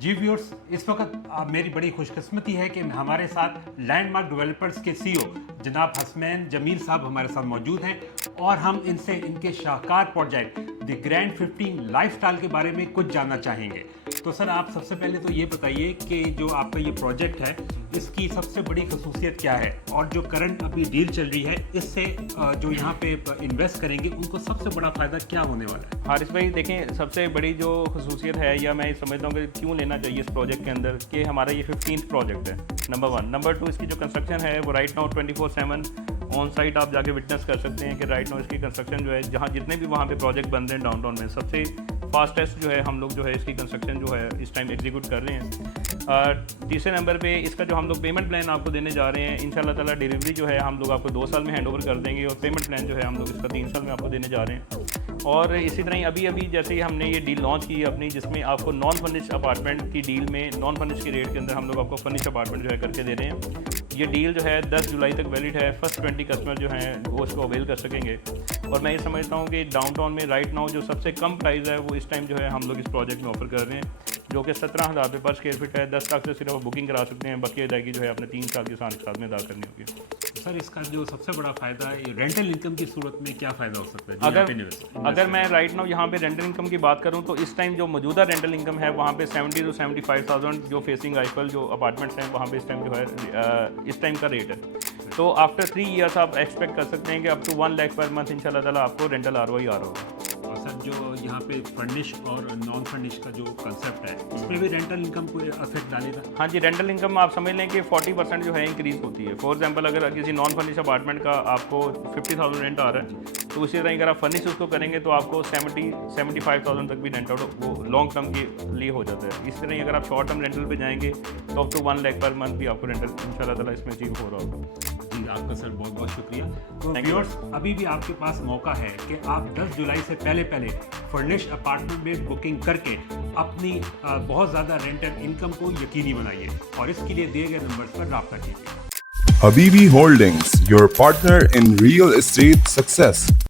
जी viewers, इस वक्त मेरी बड़ी खुशकिस्मती है कि हमारे साथ लैंडमार्क डेवलपर्स के सीईओ जनाब हसनैन जमील साहब हमारे साथ मौजूद हैं और हम इनसे इनके शाहकार प्रोजेक्ट द ग्रैंड 15 लाइफस्टाइल के बारे में कुछ जानना चाहेंगे। तो सर, आप सबसे पहले तो ये बताइए कि जो आपका ये प्रोजेक्ट है इसकी सबसे बड़ी खसूसियत क्या है और जो करंट अभी डील चल रही है इससे जो यहाँ पे इन्वेस्ट करेंगे उनको सबसे बड़ा फ़ायदा क्या होने वाला है? हारिस भाई देखें, सबसे बड़ी जो खसूसियत है या मैं समझता हूँ कि क्यों लेना चाहिए इस प्रोजेक्ट के अंदर कि हमारा ये 15th प्रोजेक्ट है, नंबर 1। नंबर 2, इसकी जो कंस्ट्रक्शन है वो राइट नाउ 24/7 ऑन साइट आप जाके विटनेस कर सकते हैं कि राइट नाउ इसकी कंस्ट्रक्शन जो है जहाँ जितने भी वहाँ पे प्रोजेक्ट बन रहे हैं डाउनटाउन में सबसे फास्टेस्ट जो है हम लोग जो है इसकी कंस्ट्रक्शन जो है इस टाइम एग्जीक्यूट कर रहे हैं। तीसरे नंबर पे इसका जो हम लोग पेमेंट प्लान आपको देने जा रहे हैं, इंशाल्लाह ताला डिलीवरी जो है हम लोग आपको 2 साल में हैंडओवर कर देंगे और पेमेंट प्लान जो है हम लोग इसका 3 साल में आपको देने जा रहे हैं। और इसी तरह अभी जैसे ही हमने ये डील लॉन्च की अपनी, जिसमें आपको नॉन फर्निश अपार्टमेंट की डील में नॉन फर्निश की रेट के अंदर हम लोग आपको फर्निश अपार्टमेंट जो है करके दे रहे हैं। ये डील जो है 10 जुलाई तक वैलिड है। फर्स्ट 20 कस्टमर जो हैं वो इसको अवेल कर सकेंगे। और मैं ये समझता हूँ कि डाउनटाउन में राइट नाउ जो सबसे कम प्राइस है वो इस टाइम जो है हम लोग इस प्रोजेक्ट में ऑफर कर रहे हैं, जो कि 17,000 रुपये पर स्क्वायर फीट है। 10 लाख से सिर्फ बुकिंग करा सकते हैं, बाकी अदायगी जो है अपने 3 साल के साथ में अदा करनी होगी। सर, इसका जो सबसे बड़ा फ़ायदा है रेंटल इनकम की सूरत में क्या फ़ायदा हो सकता है? अगर मैं राइट नाउ यहाँ पे रेंटल इनकम की बात करूँ तो इस टाइम जो मौजूदा रेंटल इनकम है वहाँ पे 70 to 75,000 जो फेसिंग आईफल जो अपार्टमेंट्स हैं वहाँ पे इस टाइम जो है इस टाइम का रेट है। तो आफ्टर 3 ईयर्स आप एक्सपेक्ट कर सकते हैं कि up to 1 lakh per month इंशाल्लाह ताला आपको रेंटल आरओआई आ रहा होगा। और सर, जो यहाँ पे फर्निश और नॉन फर्निश का जो कंसेप्ट है उसमें भी रेंटल इनकम को अफेक्ट डालेगा? हाँ जी, रेंटल इनकम आप समझ लें कि 40% जो है इंक्रीज़ होती है। फॉर एग्जांपल अगर किसी नॉन फर्निश अपार्टमेंट का आपको 50,000 रेंट आ रहा है तो उसी तरह अगर आप फर्निश उसको करेंगे तो आपको 70-75,000 तक भी रेंट आउट वो लॉन्ग टर्म के लिए हो जाता है। इस तरह अगर आप शॉर्ट टर्म रेंटल पे जाएंगे तो up to 1 lakh per month भी आपको रेंटल इंशाल्लाह ताला इसमें अचीव हो रहा होगा। जी, आपका सर बहुत बहुत शुक्रिया। तो व्यूअर्स, अभी भी आपके पास मौका है कि आप 10 जुलाई से पहले फर्निश अपार्टमेंट में बुकिंग करके अपनी बहुत ज़्यादा रेंटल इनकम को यकीनी बनाइए और इसके लिए दिए गए नंबर पर रब्ता कीजिए। Habibi Holdings, your partner in real estate success.